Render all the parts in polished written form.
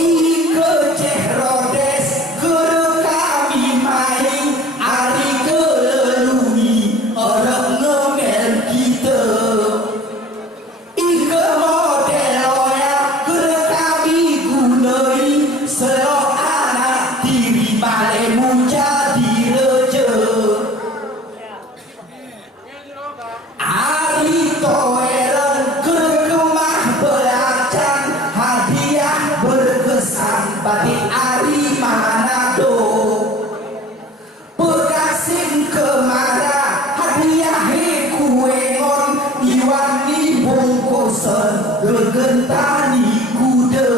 Ike ceh rodes guru kami tadi Ari Manado Pegasing Kemara hadiahe kuengon Iwani bungkusan gegentani kuda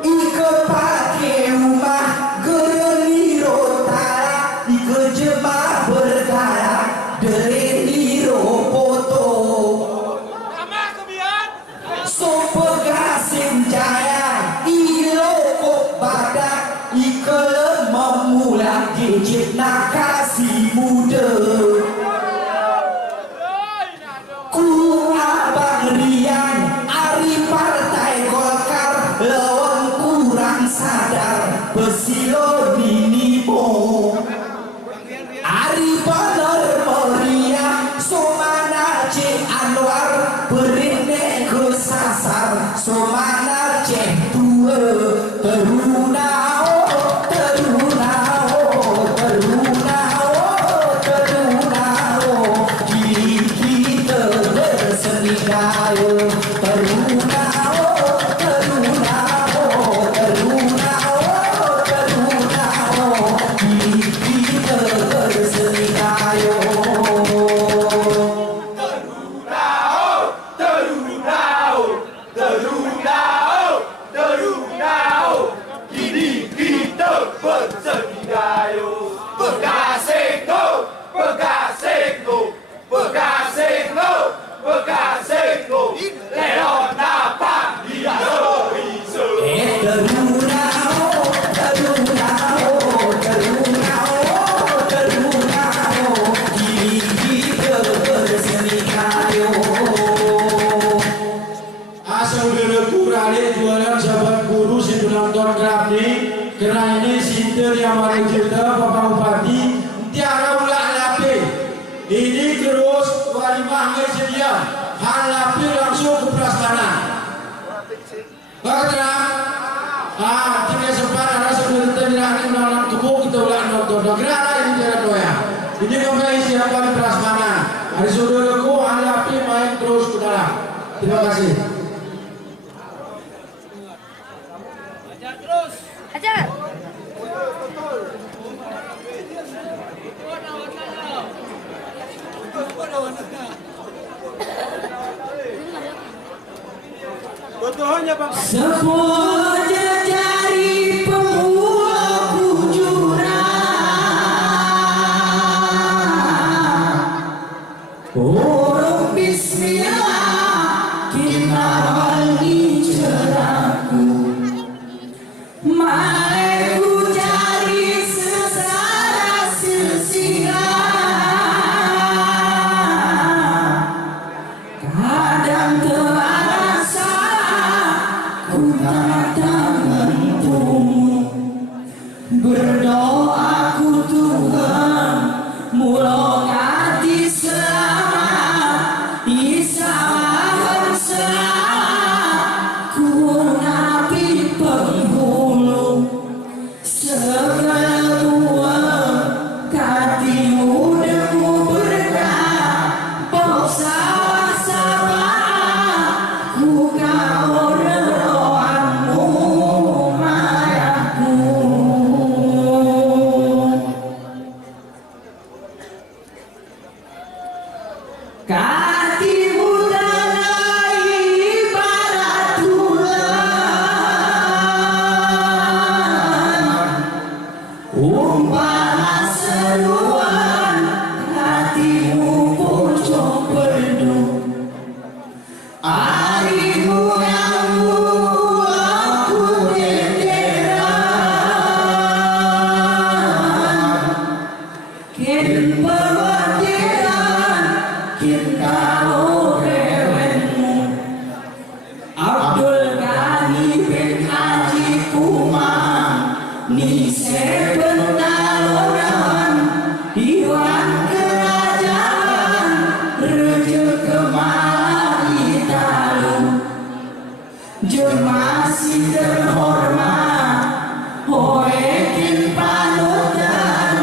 Ike pake rumah gereni rotara Ike jebak berdarah dereni ropoto So pegasing jaya ilokok badak Ike memulai gijit nakasi muda Ku abang Rian Ari Partai Golkar lawan kurang sadar Pesilo Ninimo Ari bener meriah Somana Cik Anwar Berine ke sasar Somana Cik tua Teruna Karena ini sinter yang baru kita Bapak Bupati tiara ulah lapi ini terus walimah sedia hal lapi langsung ke prasmanan bagaimana tiga sepadan rasa kita dilahirkan dalam tubuh kita ulah nonton negara ini tidak doya ini memang siapa di prasmanan hari saudaraku hal lapi main terus ke dalam terima kasih Ajar. Semua jari pemula kujuran Urung bismillah kita wali cerahku Maleku cari sesara silsilah Kadang terasa ku datang menunggu Berdoa ku Tuhan mulai hati selamat Isahan selamat ku nabi penghulu Segala tua katimu demu berkah Bangsa sabah ku kau reroanmu mayaku Katimu tanah ibarat tulang Umpama seruan hatimu pucuk perdu Arimu yang aku denderan Kin perwakilan kin kau rewenmu Abdul Ghani bin Haji Kumang Ni sebenaloran Iwan kerajaan Rejuk kemari talu Jemasi terhormat Hoe kin panutan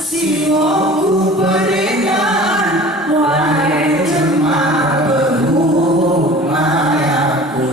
Singoku berikan Wahai jemaah berhubung mayaku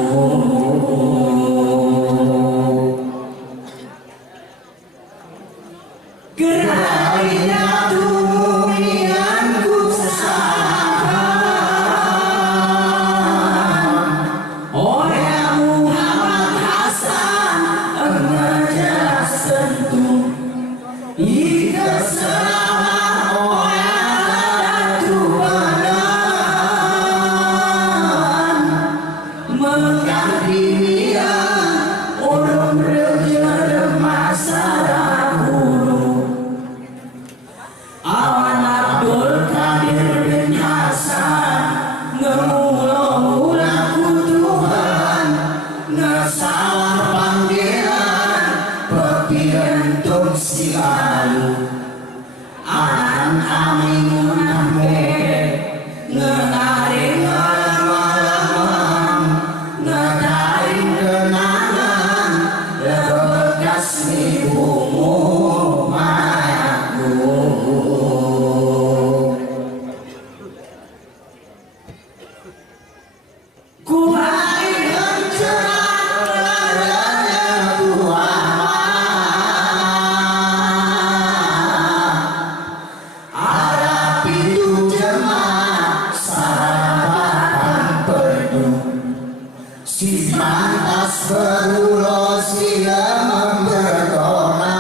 Pantas berulo silam berkona,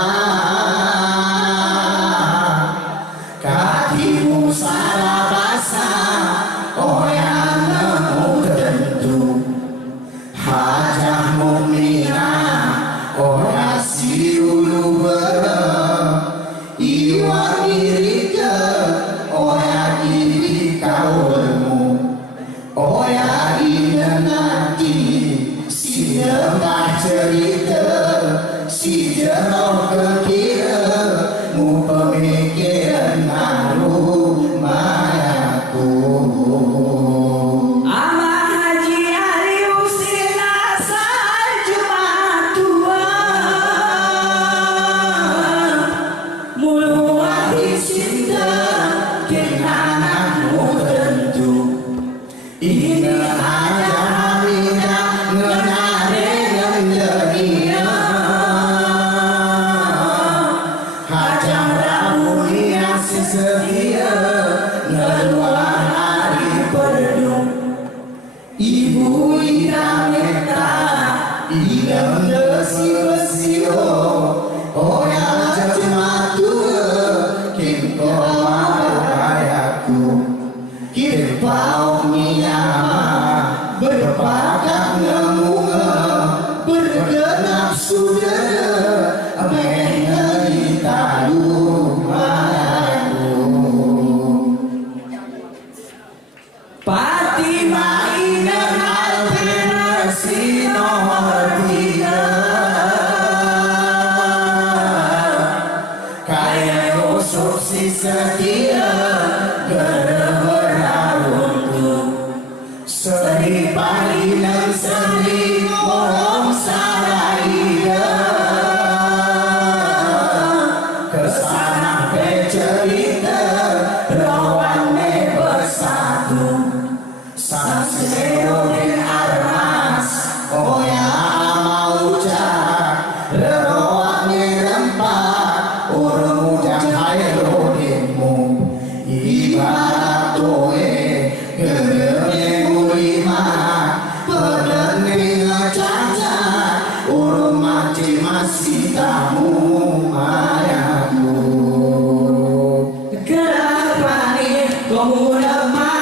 kakimu salah basah, oyang nemu tentu. Hajah mu'minah, oyang si ulu berem, iwa dirike, oyang iri kaulmu, oyang ina nanti, si nyembah cerita, si jeroh kekira, mu pemikiran malu mayaku. Ibu ina meta, ina besi-besio, oyang jematu, kim komayaku, kim pau miyama, berpakat ngemunga, bergenap sudah, mengenai talu mayaku. Fatimah inan alternasi nomor 3, kaya Yusuf si setia beruntung, seri parinan seri morong saraida, kesana pecerita rawannya bersatu. Sakseo armas, oya mau cak, leroaknya rempak, urung ujang hairodimu, ibarat toe, gedenya mulima, pedeni ngecacak, urung maci masih tamu mayaku. Kenapa nih kamu lemah?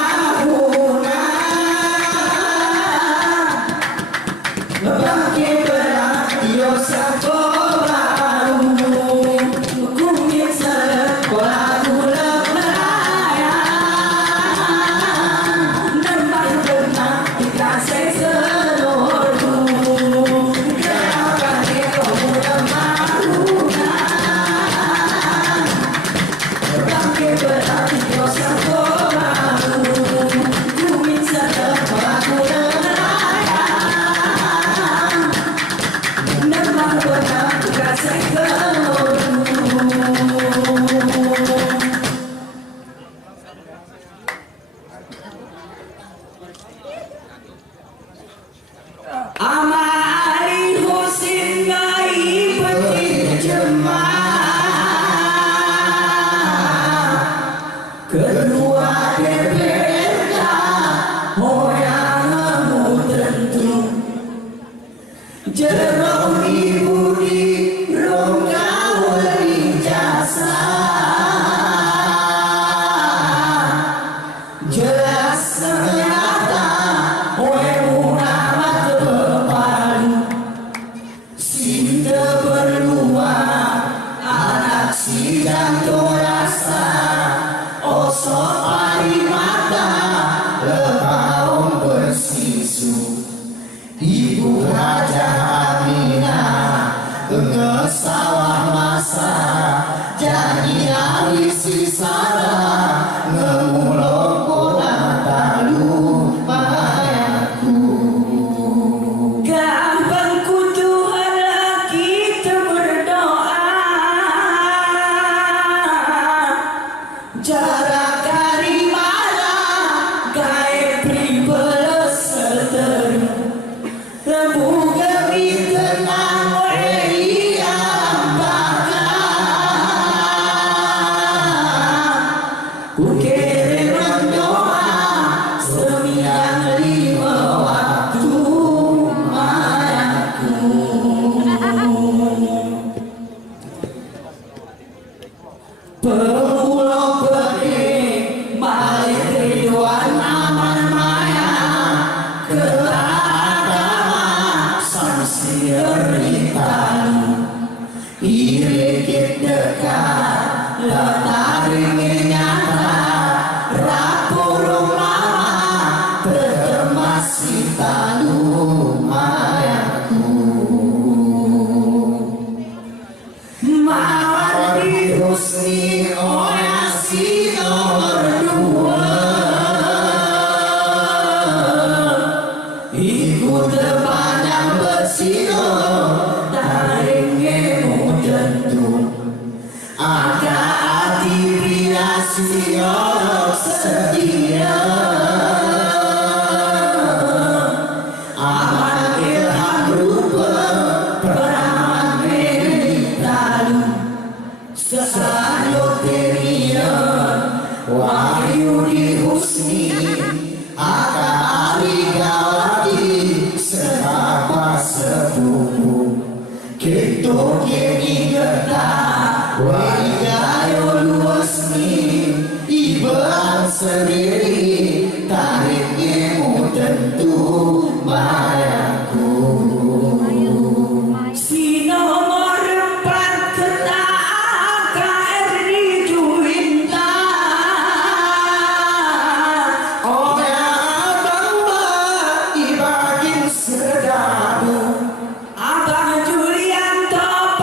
Kedua DPRK hoyangmu tentu, jerong ibu di ronggaul ijasa, jelas ternyata hoyangmu amat berpalu, sinta berdua anak si jantung rasa. Osok pari mata lepaun bersisu, ibu Hajah Aminah ngesawah masa, jadi hari sisara ngemulok kola talu mayaku. Gampang kutuhan lagi berdoa, jarak dari mana gaya pribeles seteru, rembu gemi tenang yang bakar, ku kirim doa sembilan 5 waktu. dekat letaring nyata rapurung mama tetep masih tak lumayanku mawar di Husni Oasi nomor 2 ikut depan yang bersino taringmu tentu ada hati biasi orang sedia aman ilham rupa peraman meditalu sesayut terian wahyu di Husni aka arigawati serapa sepupu kita kini getah warigayo luasni ibang sendiri tariknya tentu bayaku si nomor 4 getah KRI Juwinta oh ya abang ibagin sedadu Abang Julianto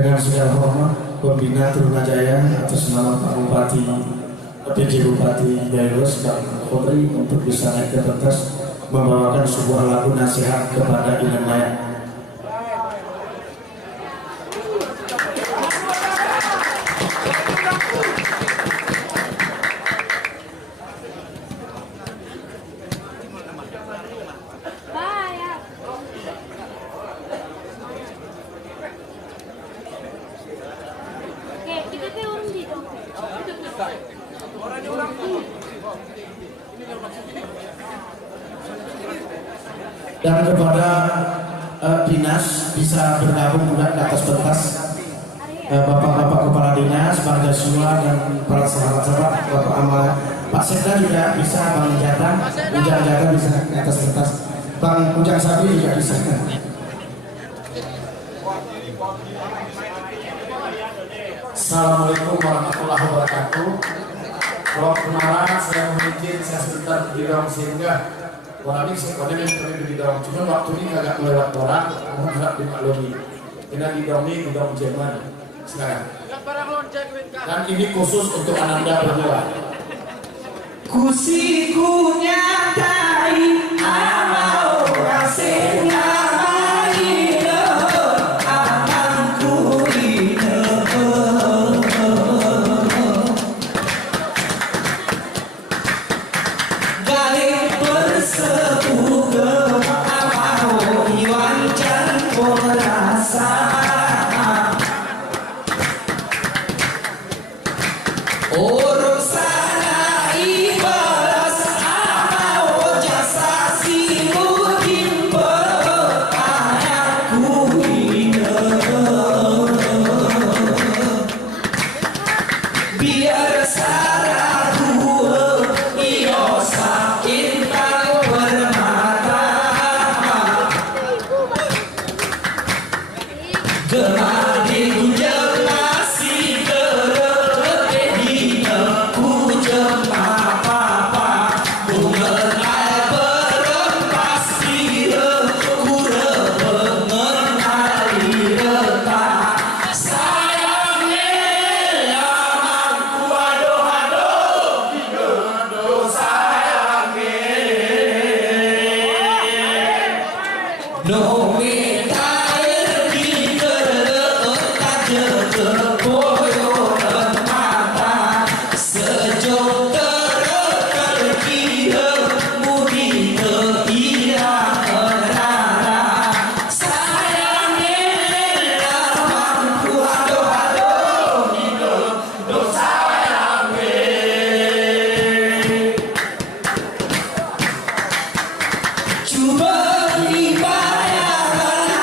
Dengan segala hormat pembina Trunajaya atas nama Pak Bupati, PJ Bupati Jairus dan Polri untuk bisa naik ke pentas membawakan sebuah lagu nasihat kepada Inen Maya. Dan kepada dinas bisa bergabung juga ke atas pentas, bapak-bapak kepala dinas, Pak Jasua dan para sahabat-sahabat, Bapak Amal, Pak Sekda juga bisa, Bang Jata, Ujang Jata bisa ke atas pentas, Bang Ujang Sabi juga bisa. Assalamualaikum warahmatullahi wabarakatuh. Kalau kemarin saya mungkin saya sebentar di dalam sehingga orang ini sebenarnya kami di dalam, cuma waktu ini agak melewat orang, mohon harap dimaklumi. Ini di dalam ini di dalam Jerman sekarang. Dan ini khusus untuk Ananda berdua. Kusiku nyatai amau rasenya ino amanku ino galih bersepuge amau iwan can merasa Cuba dibayangkan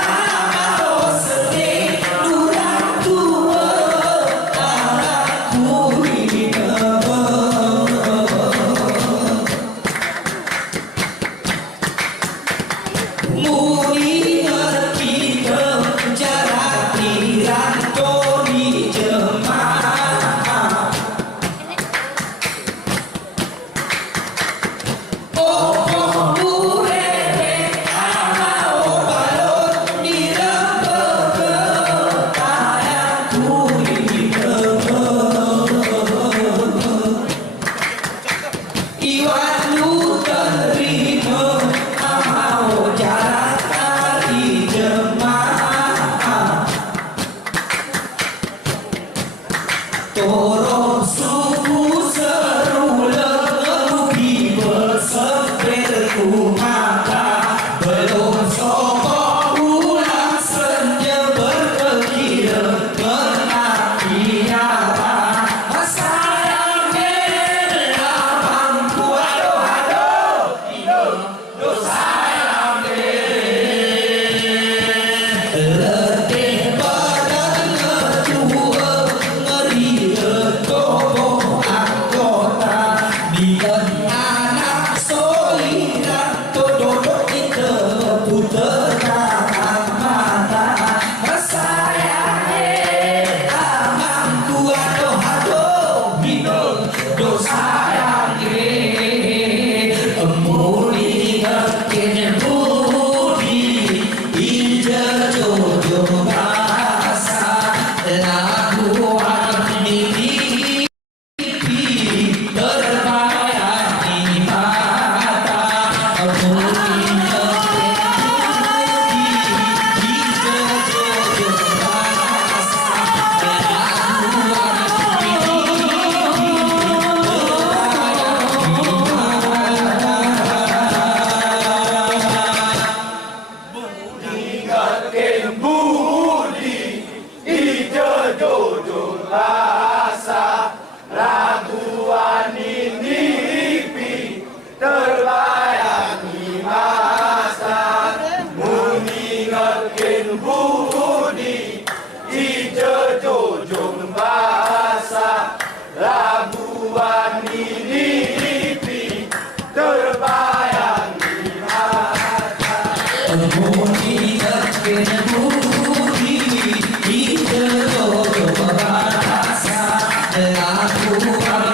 ngatkeun budi ieu jujur rasa raguan ini terbayang di masa muni ngatkeun budi ieu jujur rasa raguan ini terbayang di masa muni ngatkeun budi ieu jujur rasa raguan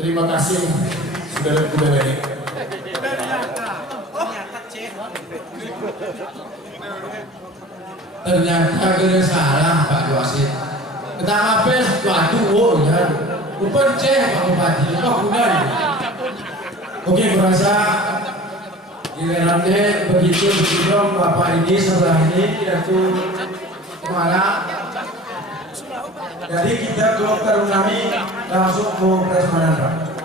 Terima kasih saudara-saudara ini. Ternyata kita salah Pak Wasit. Pertama pes waduh ya. Bukan ceh Pak Bupati. Oh bukan. Oke berasa gilirannya begitu dong Bapak ini sebelah ini yaitu kemana? Jadi kita kelompok tarunami langsung ke Prasmanan Pak.